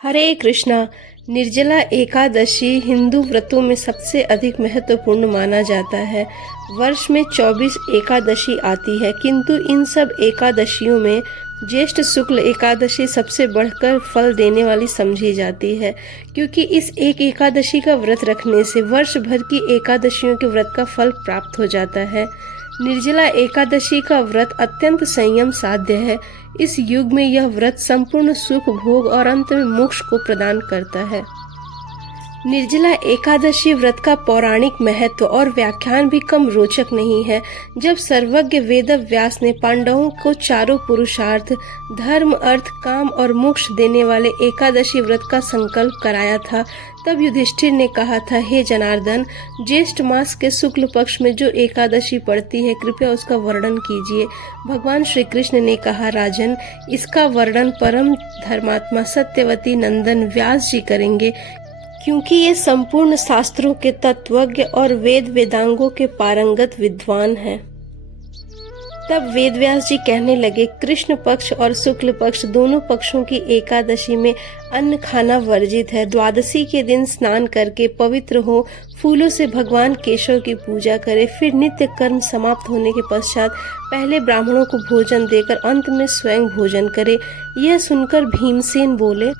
हरे कृष्णा। निर्जला एकादशी हिंदू व्रतों में सबसे अधिक महत्वपूर्ण माना जाता है। वर्ष में 24 एकादशी आती है, किंतु इन सब एकादशियों में ज्येष्ठ शुक्ल एकादशी सबसे बढ़कर फल देने वाली समझी जाती है, क्योंकि इस एक एकादशी का व्रत रखने से वर्ष भर की एकादशियों के व्रत का फल प्राप्त हो जाता है। निर्जला एकादशी का व्रत अत्यंत संयम साध्य है। इस युग में यह व्रत संपूर्ण सुख भोग और अंत में मोक्ष को प्रदान करता है। निर्जला एकादशी व्रत का पौराणिक महत्व और व्याख्यान भी कम रोचक नहीं है। जब सर्वज्ञ वेद व्यास ने पांडवों को चारों पुरुषार्थ धर्म, अर्थ, काम और मोक्ष देने वाले एकादशी व्रत का संकल्प कराया था, तब युधिष्ठिर ने कहा था, हे जनार्दन, ज्येष्ठ मास के शुक्ल पक्ष में जो एकादशी पड़ती है, कृपया उसका वर्णन कीजिए। भगवान श्री कृष्ण ने कहा, राजन, इसका वर्णन परम धर्मात्मा सत्यवती नंदन व्यास जी करेंगे, क्योंकि ये संपूर्ण शास्त्रों के तत्वज्ञ और वेद वेदांगों के पारंगत विद्वान हैं। तब वेदव्यास जी कहने लगे, कृष्ण पक्ष और शुक्ल पक्ष दोनों पक्षों की एकादशी में अन्न खाना वर्जित है। द्वादशी के दिन स्नान करके पवित्र हो, फूलों से भगवान केशव की पूजा करे, फिर नित्य कर्म समाप्त होने के पश्चात पहले ब्राह्मणों को भोजन देकर अंत में स्वयं भोजन करे। यह सुनकर भीमसेन बोले,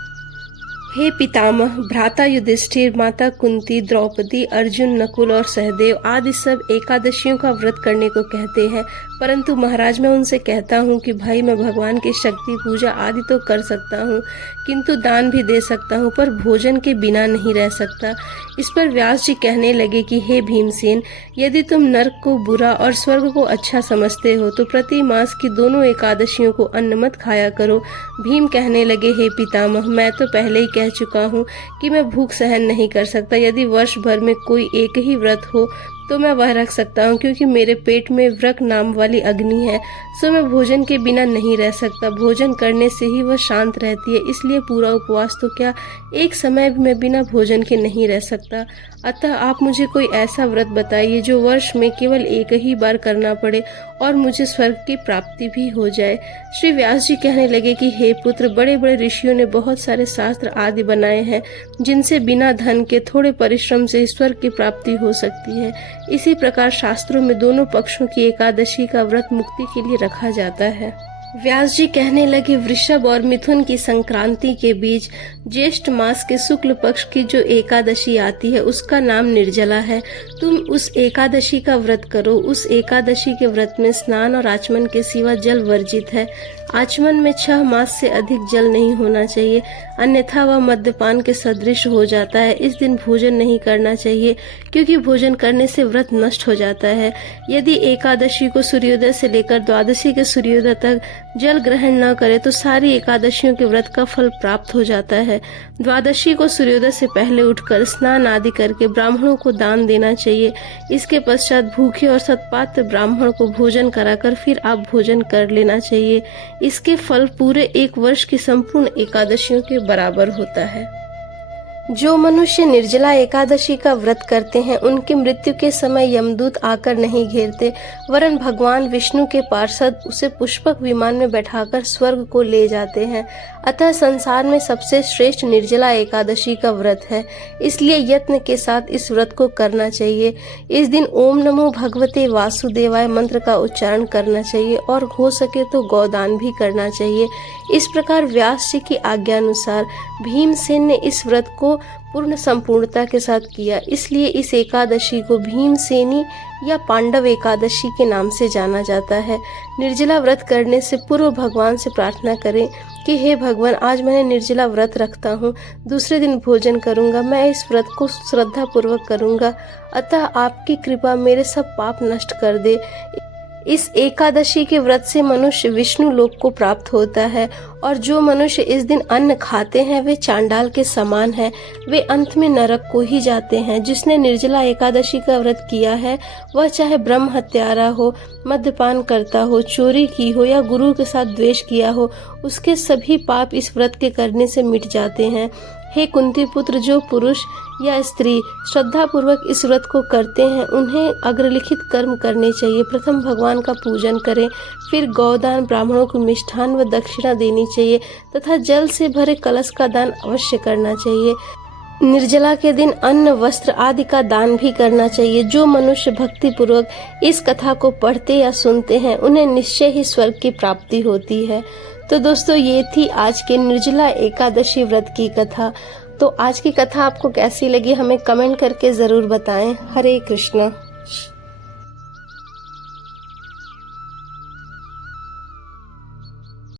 हे पितामह, भ्राता युधिष्ठिर, माता कुंती, द्रौपदी, अर्जुन, नकुल और सहदेव आदि सब एकादशियों का व्रत करने को कहते हैं, परंतु महाराज मैं उनसे कहता हूँ कि भाई, मैं भगवान की शक्ति पूजा आदि तो कर सकता हूँ, किंतु दान भी दे सकता हूँ, पर भोजन के बिना नहीं रह सकता। इस पर व्यास जी कहने लगे कि हे भीमसेन, यदि तुम नरक को बुरा और स्वर्ग को अच्छा समझते हो तो प्रति मास की दोनों एकादशियों को अन्न मत खाया करो। भीम कहने लगे, हे पितामह, मैं तो पहले ही कह चुका हूँ कि मैं भूख सहन नहीं कर सकता। यदि वर्ष भर में कोई एक ही व्रत हो तो मैं वह रख सकता हूँ, क्योंकि मेरे पेट में व्रक नाम वाली अग्नि है, सो मैं भोजन के बिना नहीं रह सकता। भोजन करने से ही वह शांत रहती है, इसलिए पूरा उपवास तो क्या, एक समय भी मैं बिना भोजन के नहीं रह सकता। अतः आप मुझे कोई ऐसा व्रत बताइए जो वर्ष में केवल एक ही बार करना पड़े और मुझे स्वर्ग की प्राप्ति भी हो जाए। श्री व्यास जी कहने लगे कि हे पुत्र, बड़े बड़े ऋषियों ने बहुत सारे शास्त्र आदि बनाए हैं, जिनसे बिना धन के थोड़े परिश्रम से स्वर्ग की प्राप्ति हो सकती है। इसी प्रकार शास्त्रों में दोनों पक्षों की एकादशी का व्रत मुक्ति के लिए रखा जाता है। व्यास जी कहने लगे, वृषभ और मिथुन की संक्रांति के बीच ज्येष्ठ मास के शुक्ल पक्ष की जो एकादशी आती है, उसका नाम निर्जला है। तुम उस एकादशी का व्रत करो। उस एकादशी के व्रत में स्नान और आचमन के सिवा जल वर्जित है। आचमन में 6 मास से अधिक जल नहीं होना चाहिए, अन्यथा वह मद्यपान के सदृश हो जाता है। इस दिन भोजन नहीं करना चाहिए, क्योंकि भोजन करने से व्रत नष्ट हो जाता है। यदि एकादशी को सूर्योदय से लेकर द्वादशी के सूर्योदय तक जल ग्रहण न करे तो सारी एकादशियों के व्रत का फल प्राप्त हो जाता है। द्वादशी को सूर्योदय से पहले उठकर स्नान आदि करके ब्राह्मणों को दान देना चाहिए। इसके पश्चात भूखे और सत्पात्र ब्राह्मण को भोजन कराकर फिर आप भोजन कर लेना चाहिए। इसके फल पूरे एक वर्ष की संपूर्ण एकादशियों के बराबर होता है। जो मनुष्य निर्जला एकादशी का व्रत करते हैं, उनकी मृत्यु के समय यमदूत आकर नहीं घेरते, वरन भगवान विष्णु के पार्षद उसे पुष्पक विमान में बैठाकर स्वर्ग को ले जाते हैं। अतः संसार में सबसे श्रेष्ठ निर्जला एकादशी का व्रत है, इसलिए यत्न के साथ इस व्रत को करना चाहिए। इस दिन ओम नमो भगवते वासुदेवाय मंत्र का उच्चारण करना चाहिए और हो सके तो गौदान भी करना चाहिए। इस प्रकार व्यास जी की आज्ञा अनुसार भीमसेन ने इस व्रत को पूर्ण संपूर्णता के साथ किया, इसलिए इस एकादशी को भीमसेनी या पांडव एकादशी के नाम से जाना जाता है। निर्जला व्रत करने से पूर्व भगवान से प्रार्थना करें कि हे भगवान, आज मैंने निर्जला व्रत रखता हूँ, दूसरे दिन भोजन करूँगा, मैं इस व्रत को श्रद्धा पूर्वक करूँगा, अतः आपकी कृपा मेरे सब पाप नष्ट कर दे। इस एकादशी के व्रत से मनुष्य विष्णु लोक को प्राप्त होता है, और जो मनुष्य इस दिन अन्न खाते हैं वे चांडाल के समान हैं, वे अंत में नरक को ही जाते हैं। जिसने निर्जला एकादशी का व्रत किया है, वह चाहे ब्रह्म हत्यारा हो, मद्यपान करता हो, चोरी की हो या गुरु के साथ द्वेष किया हो, उसके सभी पाप इस व्रत के करने से मिट जाते हैं। हे कुंती पुत्र, जो पुरुष या स्त्री श्रद्धापूर्वक इस व्रत को करते हैं उन्हें अग्रलिखित कर्म करने चाहिए। प्रथम भगवान का पूजन करें, फिर गौदान, ब्राह्मणों को मिष्ठान व दक्षिणा देनी चाहिए तथा जल से भरे कलश का दान अवश्य करना चाहिए। निर्जला के दिन अन्न, वस्त्र आदि का दान भी करना चाहिए। जो मनुष्य भक्ति पूर्वक इस कथा को पढ़ते या सुनते हैं उन्हें निश्चय ही स्वर्ग की प्राप्ति होती है। तो दोस्तों, ये थी आज के निर्जला एकादशी व्रत की कथा। तो आज की कथा आपको कैसी लगी हमें कमेंट करके ज़रूर बताएं। हरे कृष्णा।